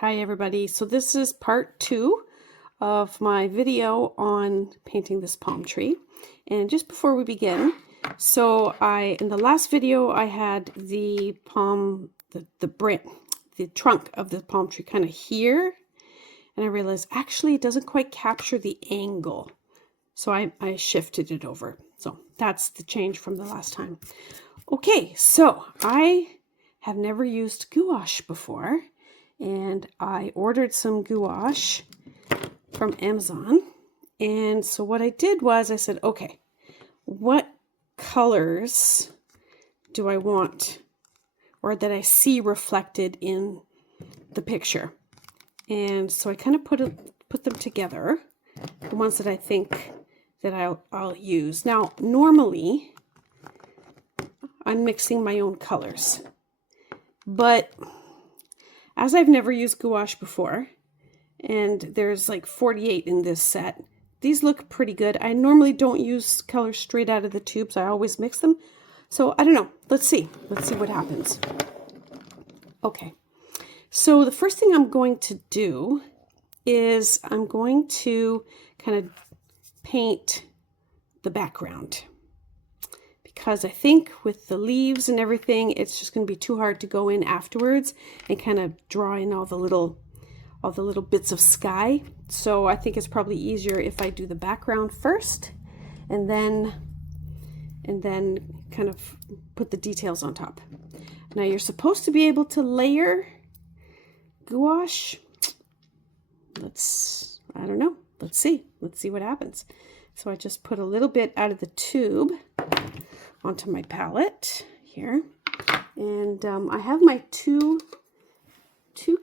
Hi everybody, so this is part 2 of my video on painting this palm tree. And just before we begin, in the last video I had the trunk of the palm tree kind of here, and I realized actually it doesn't quite capture the angle. So I shifted it over. So that's the change from the last time. Okay, so I have never used gouache before. And I ordered some gouache from Amazon. And so what I did was I said, okay, what colors do I want or that I see reflected in the picture? And so I kind of put them together, the ones that I think that I'll use. Now, normally I'm mixing my own colors, but as I've never used gouache before, and there's like 48 in this set, these look pretty good. I normally don't use colors straight out of the tubes. I always mix them. So I don't know. Let's see. Let's see what happens. Okay. So the first thing I'm going to do is I'm going to kind of paint the background, because I think with the leaves and everything, it's just going to be too hard to go in afterwards and kind of draw in all the little bits of sky. So I think it's probably easier if I do the background first and then kind of put the details on top. Now you're supposed to be able to layer gouache. I don't know. Let's see what happens. So I just put a little bit out of the tube onto my palette here, and I have my two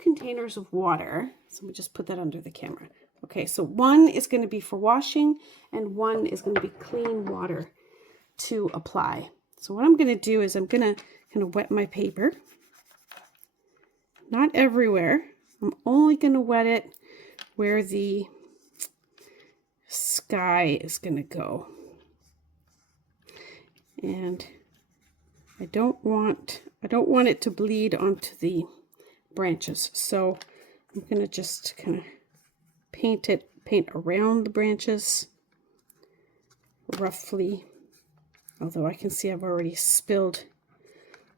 containers of water. So let me just put that under the camera. Okay, so one is going to be for washing and one is going to be clean water to apply. So what I'm going to do is I'm going to kind of wet my paper, not everywhere. I'm only going to wet it where the sky is going to go. And I don't want it to bleed onto the branches. So I'm going to just kind of paint around the branches roughly. Although I can see I've already spilled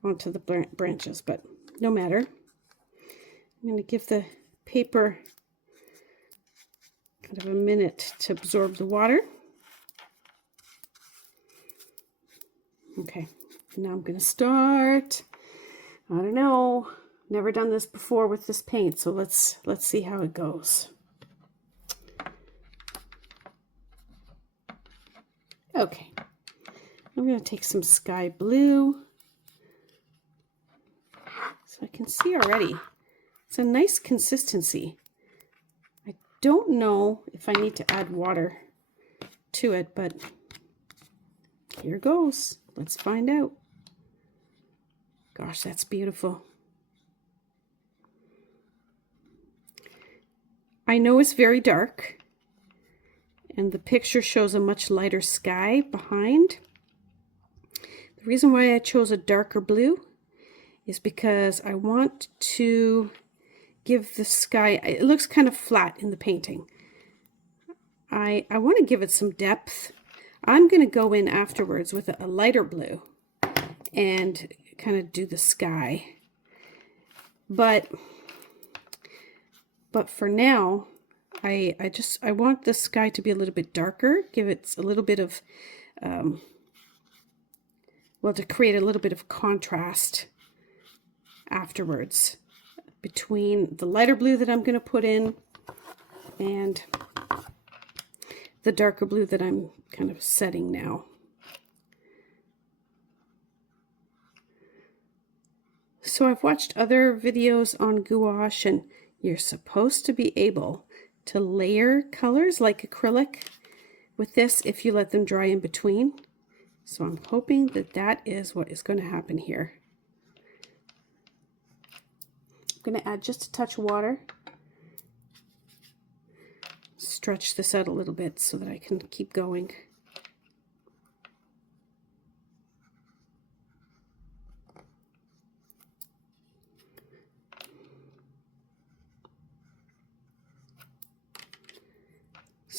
onto the branches, but no matter. I'm going to give the paper kind of a minute to absorb the water. Okay, now I'm going to start. I don't know, never done this before with this paint, so let's see how it goes. Okay, I'm going to take some sky blue. So I can see already, it's a nice consistency. I don't know if I need to add water to it, but here goes. Let's find out. Gosh, that's beautiful. I know it's very dark, and the picture shows a much lighter sky behind. The reason why I chose a darker blue is because I want to give the sky, it looks kind of flat in the painting. I want to give it some depth. I'm going to go in afterwards with a lighter blue and kind of do the sky. But for now, I want the sky to be a little bit darker, give it a little bit of, to create a little bit of contrast afterwards between the lighter blue that I'm going to put in and the darker blue that I'm kind of setting now. So I've watched other videos on gouache, and you're supposed to be able to layer colors like acrylic with this if you let them dry in between. So I'm hoping that is what is going to happen here. I'm going to add just a touch of water. Stretch this out a little bit so that I can keep going.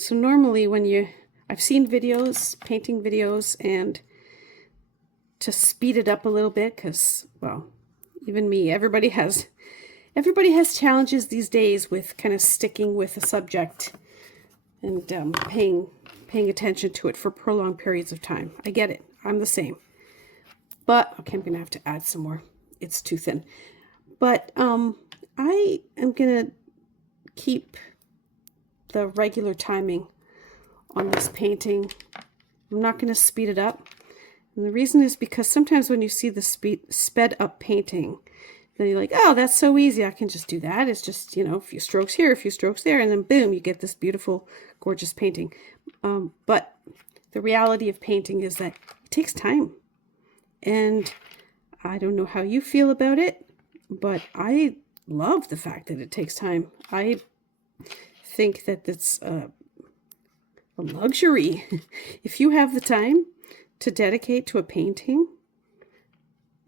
So normally when I've seen videos, painting videos, and to speed it up a little bit, because, well, even me, everybody has challenges these days with kind of sticking with a subject and paying attention to it for prolonged periods of time. I get it. I'm the same. But, okay, I'm going to have to add some more. It's too thin. But I am going to keep the regular timing on this painting. I'm not going to speed it up. And the reason is because sometimes when you see the sped up painting, then you're like, oh, that's so easy. I can just do that. It's just, you know, a few strokes here, a few strokes there, and then boom, you get this beautiful, gorgeous painting. But the reality of painting is that it takes time. And I don't know how you feel about it, but I love the fact that it takes time. I think that it's a luxury. If you have the time to dedicate to a painting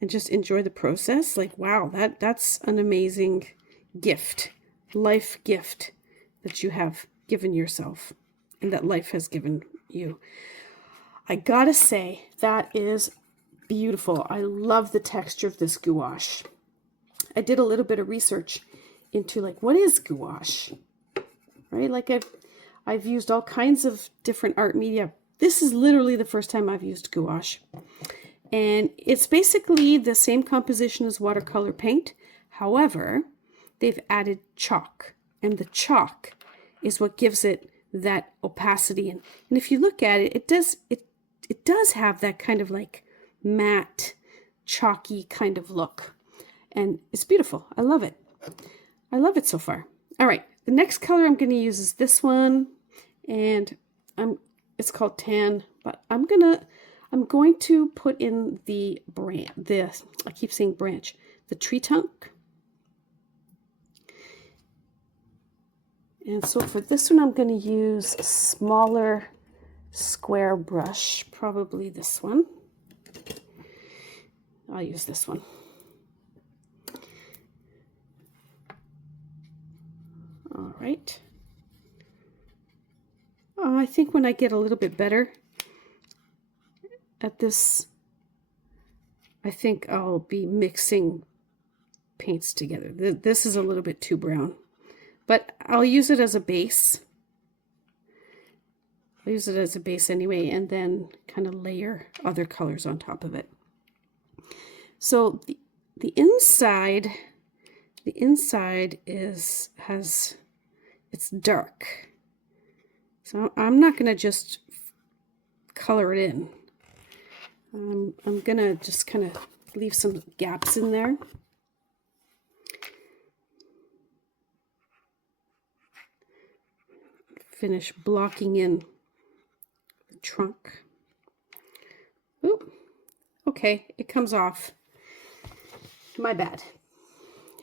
and just enjoy the process, like, wow, that's an amazing gift, life gift that you have given yourself and that life has given you. I gotta say, that is beautiful. I love the texture of this gouache. I did a little bit of research into, like, what is gouache, right? Like, I've used all kinds of different art media. This is literally the first time I've used gouache. And it's basically the same composition as watercolor paint. However, they've added chalk. And the chalk is what gives it that opacity. And if you look at it, it does have that kind of like matte, chalky kind of look. And it's beautiful. I love it. I love it so far. All right. The next color I'm going to use is this one. And it's called tan, but I'm going to put in the I keep saying branch, the tree trunk. And so for this one, I'm going to use a smaller square brush, probably this one. I'll use this one. All right. I think when I get a little bit better at this, I think I'll be mixing paints together. This is a little bit too brown, but I'll use it as a base. I'll use it as a base anyway, and then kind of layer other colors on top of it. So the inside it's dark. So I'm not going to just color it in. I'm going to just kind of leave some gaps in there. Finish blocking in the trunk. Ooh, okay, it comes off. My bad.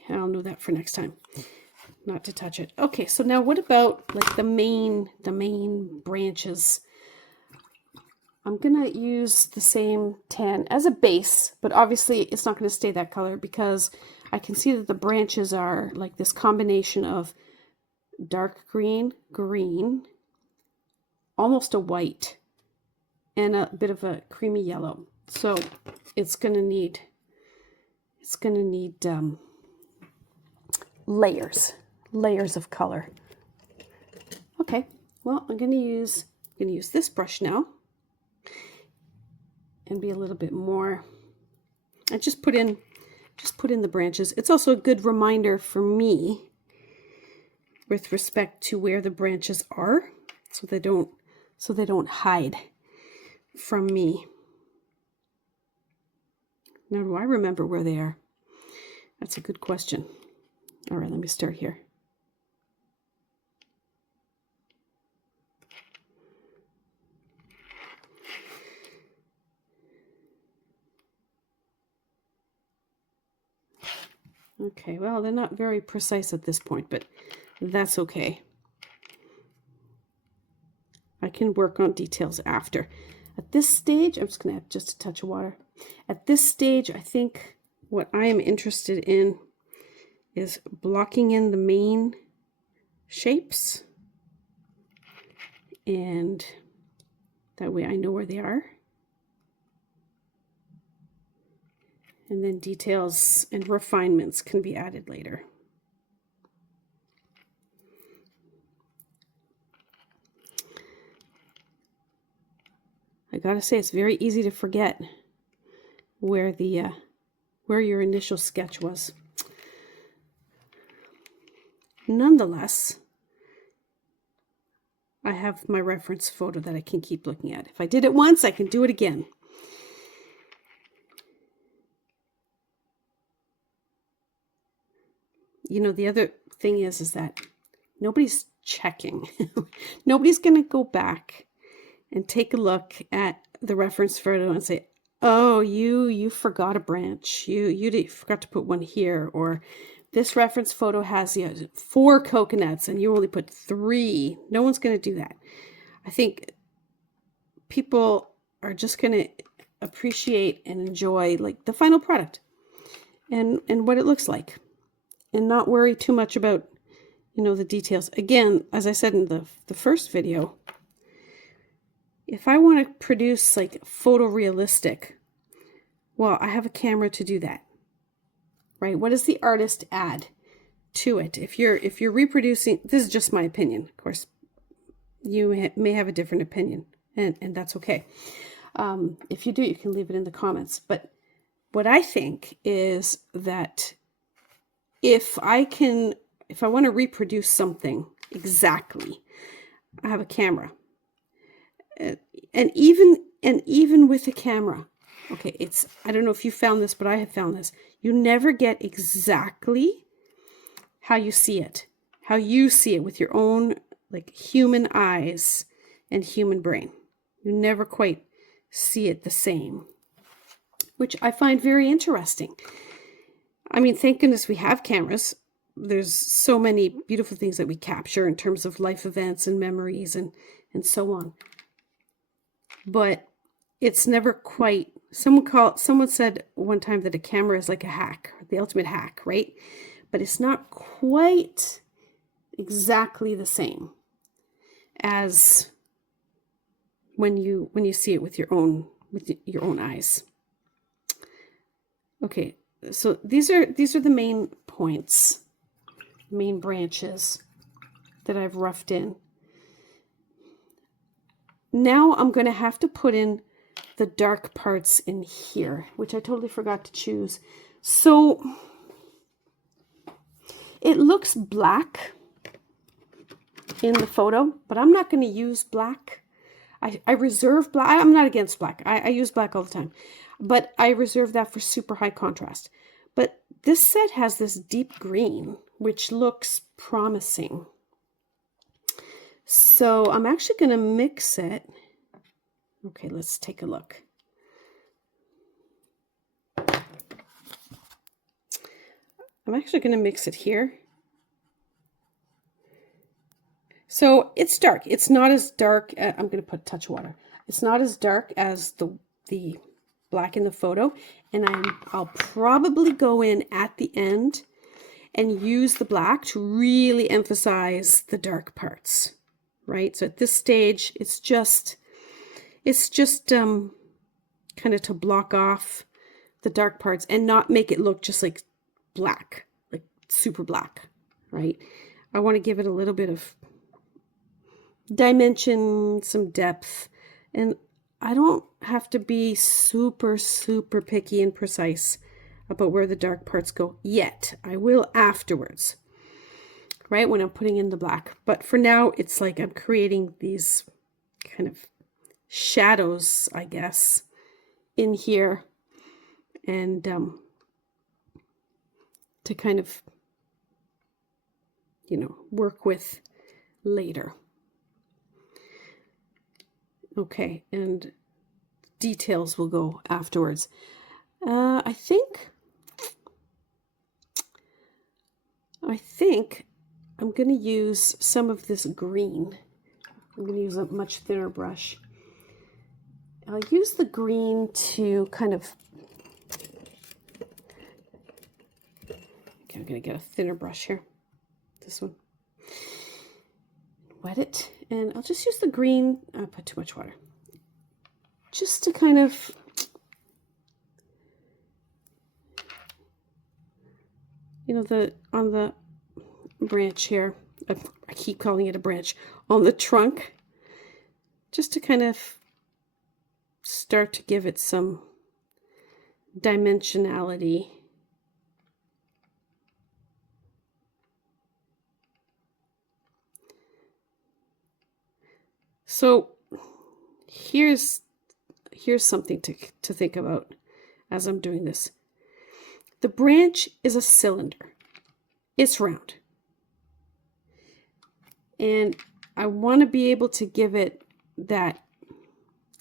I'll know that for next time. Not to touch it. Okay, so now what about like the main branches? I'm gonna use the same tan as a base, but obviously it's not gonna stay that color because I can see that the branches are like this combination of dark green, almost a white, and a bit of a creamy yellow. So it's gonna need layers of color. Okay, well, I'm gonna use this brush now and be a little bit more. I just put in the branches. It's also a good reminder for me with respect to where the branches are, so they don't hide from me. Now, do I remember where they are? That's a good question. All right, let me start here. Okay, well, they're not very precise at this point, but that's okay. I can work on details after. At this stage, I'm just going to add just a touch of water. At this stage, I think what I am interested in is blocking in the main shapes and that way I know where they are. And then details and refinements can be added later. I gotta say, it's very easy to forget where the where your initial sketch was. Nonetheless, I have my reference photo that I can keep looking at. If I did it once, I can do it again. You know, the other thing is that nobody's checking. Nobody's going to go back and take a look at the reference photo and say, oh, you forgot a branch. You forgot to put one here. Or this reference photo has 4 coconuts and you only put 3. No one's going to do that. I think people are just going to appreciate and enjoy like the final product and what it looks like, and not worry too much about, you know, the details. Again, as I said in the first video, if I want to produce like photorealistic, well, I have a camera to do that, right? What does the artist add to it? If you're reproducing, this is just my opinion, of course, you may have a different opinion, and that's okay. If you do, you can leave it in the comments. But what I think is that if I want to reproduce something exactly, I have a camera. And even with a camera, okay, I don't know if you found this, but I have found this. You never get exactly how you see it with your own like human eyes and human brain. You never quite see it the same, which I find very interesting. I mean, thank goodness we have cameras. There's so many beautiful things that we capture in terms of life events and memories and so on. But it's never quite, someone said one time that a camera is like a hack, the ultimate hack, right? But it's not quite exactly the same as when you see it with your own eyes. Okay, so these are the main points, main branches that I've roughed in. Now I'm going to have to put in the dark parts in here, which I totally forgot to choose. So it looks black in the photo, but I'm not going to use black. I reserve black. I'm not against black. I use black all the time, but I reserve that for super high contrast. But this set has this deep green, which looks promising. So I'm actually going to mix it. Okay, let's take a look. I'm actually going to mix it here. So it's dark. It's not as dark. I'm going to put a touch of water. It's not as dark as the black in the photo. And I'll probably go in at the end and use the black to really emphasize the dark parts, right? So at this stage, it's just kind of to block off the dark parts and not make it look just like black, like super black, right? I want to give it a little bit of dimension, some depth, and I don't have to be super picky and precise about where the dark parts go yet. I will afterwards, right, when I'm putting in the black. But for now, it's like I'm creating these kind of shadows, I guess, in here, and to kind of, you know, work with later. Okay, and details will go afterwards. I think I'm going to use some of this green. I'm going to use a much thinner brush. I'll use the green to kind of, okay, I'm going to get a thinner brush here. This one. wet it, and I'll just use the green. I put too much water. Just to kind of on the branch here, I keep calling it a branch, on the trunk, just to kind of start to give it some dimensionality. So here's something to think about as I'm doing this. The branch is a cylinder. It's round. And I want to be able to give it that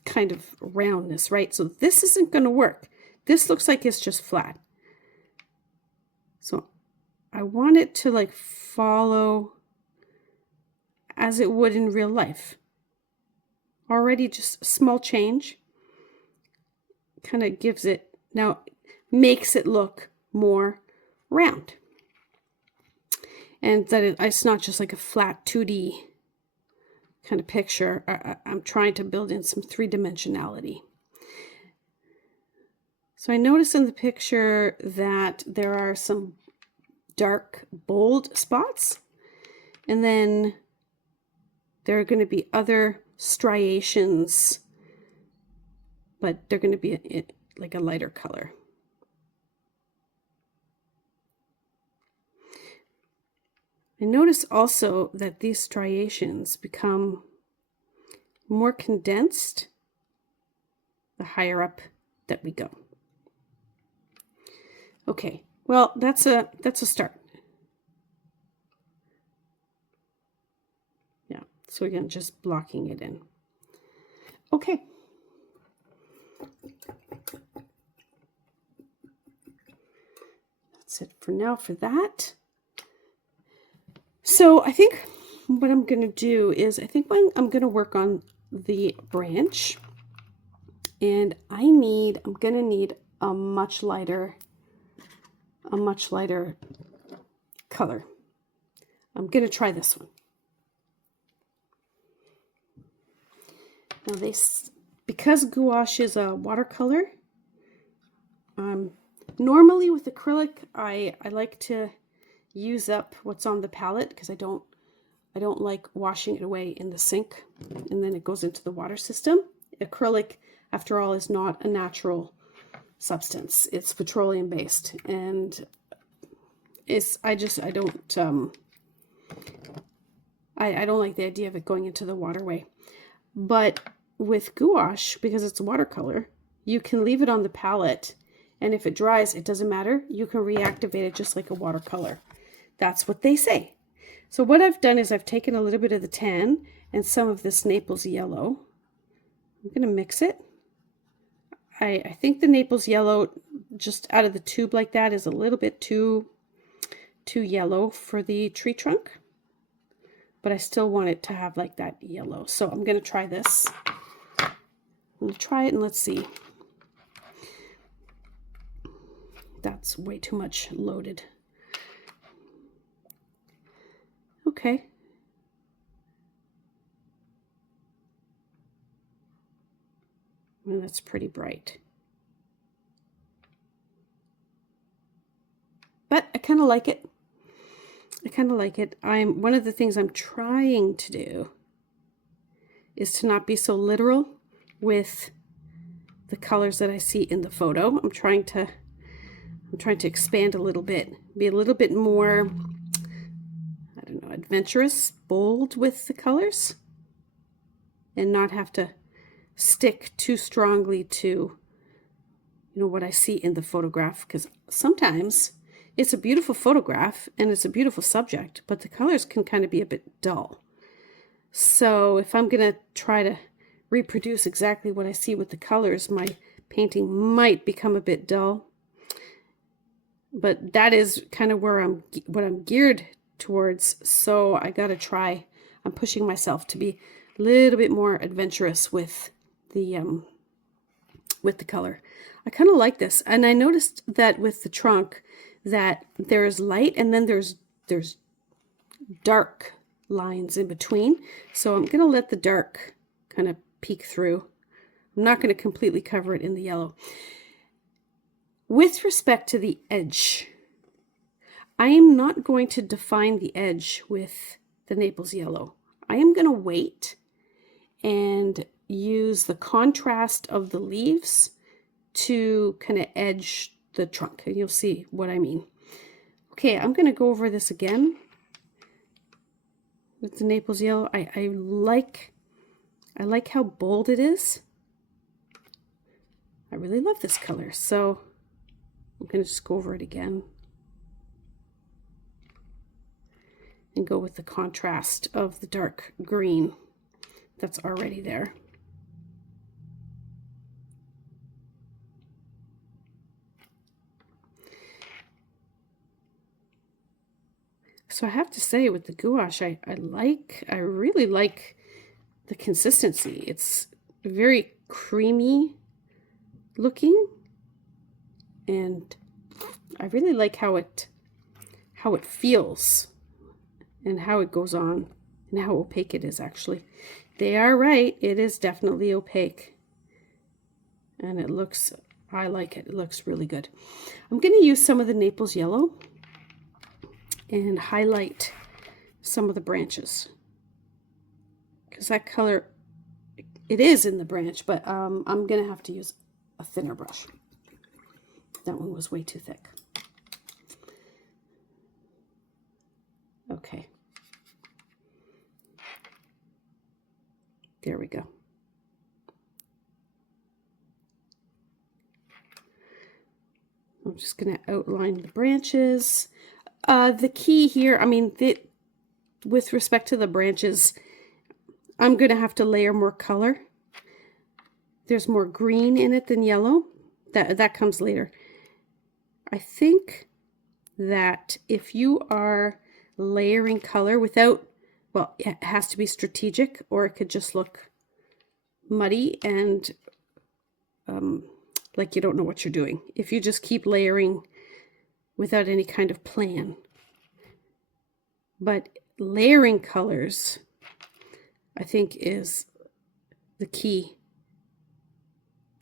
kind of roundness, right? So this isn't going to work. This looks like it's just flat. So I want it to like follow as it would in real life. Already just a small change kind of gives it, now makes it look more round. And that it's not just like a flat 2D kind of picture. I'm trying to build in some three-dimensionality. So I notice in the picture that there are some dark, bold spots. And then there are going to be other striations, but they're going to be like a lighter color. I notice also that these striations become more condensed the higher up that we go. Okay, well, that's a start. Yeah, so again, just blocking it in. Okay. That's it for now for that. So I think what I'm going to do is I'm going to work on the branch, and I'm going to need a much lighter color. I'm going to try this one. Now because gouache is a watercolor, normally with acrylic, I like to use up what's on the palette because I don't like washing it away in the sink and then it goes into the water system. Acrylic, after all, is not a natural substance. It's petroleum based, and I don't like the idea of it going into the waterway. But with gouache, because it's a watercolor, you can leave it on the palette, and if it dries, it doesn't matter. You can reactivate it just like a watercolor. That's what they say. So what I've done is I've taken a little bit of the tan and some of this Naples yellow. I'm going to mix it. I think the Naples yellow, just out of the tube like that, is a little bit too yellow for the tree trunk. But I still want it to have like that yellow. So I'm going to try this. I'm going to try it and let's see. That's way too much loaded. Okay. Well, that's pretty bright. But I kind of like it. One of the things I'm trying to do is to not be so literal with the colors that I see in the photo. I'm trying to expand a little bit, be a little bit more, I don't know, adventurous, bold with the colors, and not have to stick too strongly to, what I see in the photograph, because sometimes it's a beautiful photograph and it's a beautiful subject, but the colors can kind of be a bit dull. So if I'm going to try to reproduce exactly what I see with the colors, my painting might become a bit dull. But that is kind of what I'm geared towards. So I got to try. I'm pushing myself to be a little bit more adventurous with the color. I kind of like this, and I noticed that with the trunk that there's light and then there's dark lines in between. So I'm going to let the dark kind of peek through. I'm not going to completely cover it in the yellow. With respect to the edge, I am not going to define the edge with the Naples yellow. I am going to wait and use the contrast of the leaves to kind of edge the trunk, and you'll see what I mean. Okay, I'm going to go over this again with the Naples yellow. I like how bold it is. I really love this color, so I'm going to just go over it again and go with the contrast of the dark green that's already there. So I have to say, with the gouache, I really like the consistency. It's very creamy looking, and I really like how it feels and how it goes on and how opaque it is. Actually, they are right, it is definitely opaque, and it looks, I like it. It looks really good. I'm going to use some of the Naples yellow and highlight some of the branches, because that color, it is in the branch, but I'm going to have to use a thinner brush. That one was way too thick. Okay. There we go. I'm just going to outline the branches. The key here, I mean, with respect to the branches, I'm going to have to layer more color. There's more green in it than yellow. That comes later. I think that if you are layering color without, well, it has to be strategic, or it could just look muddy and like you don't know what you're doing. If you just keep layering without any kind of plan. But layering colors, I think, is the key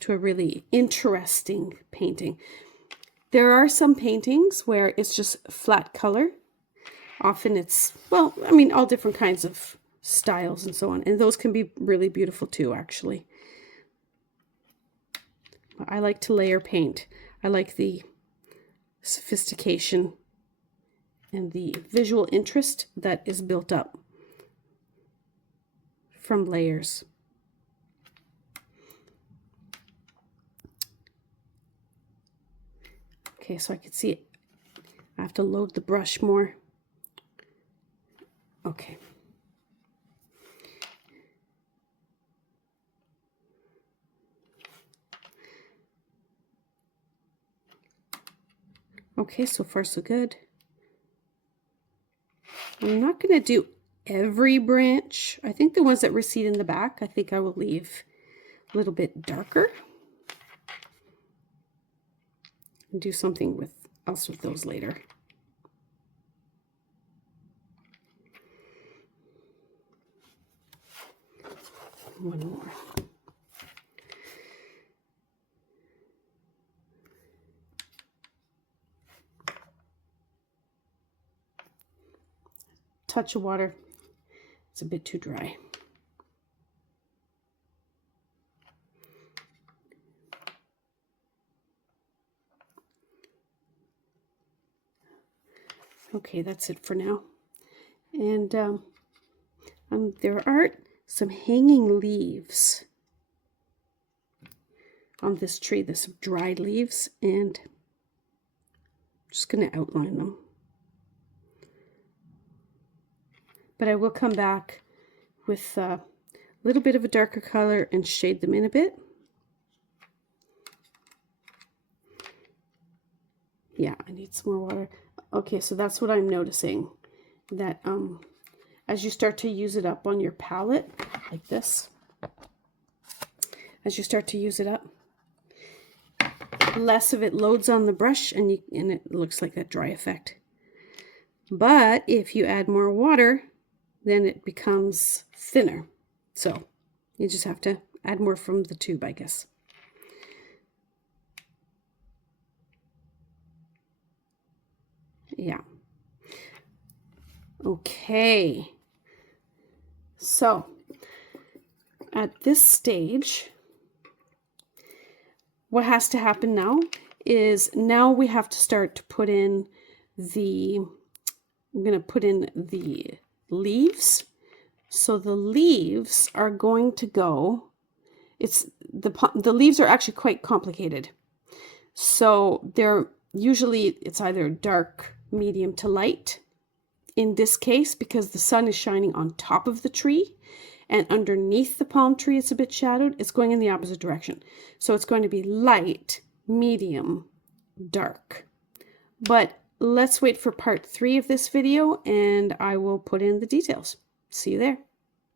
to a really interesting painting. There are some paintings where it's just flat color. Often it's, well, I mean, all different kinds of styles and so on. And those can be really beautiful too, actually. I like to layer paint. I like the sophistication and the visual interest that is built up from layers. Okay, so I can see it. I have to load the brush more. Okay. Okay, so far so good. I'm not going to do every branch. I think the ones that recede in the back, I think I will leave a little bit darker. And do something else with those later. One more. Touch of water. It's a bit too dry. Okay, that's it for now. And there are some hanging leaves on this tree, this dried leaves, and I'm just going to outline them. But I will come back with a little bit of a darker color and shade them in a bit. Yeah, I need some more water. Okay, so that's what I'm noticing, that as you start to use it up on your palette, like this, as you start to use it up, less of it loads on the brush, and it looks like that dry effect. But if you add more water, then it becomes thinner. So you just have to add more from the tube, I guess. Yeah. Okay. So at this stage, what has to happen now is now we have to start to put in I'm going to put in the leaves. So the leaves are going to go, the leaves are actually quite complicated. So they're usually, it's either dark, medium to light. In this case, because the sun is shining on top of the tree and underneath the palm tree it's a bit shadowed, it's going in the opposite direction. So it's going to be light, medium, dark. But let's wait for part 3 of this video and I will put in the details. See you there.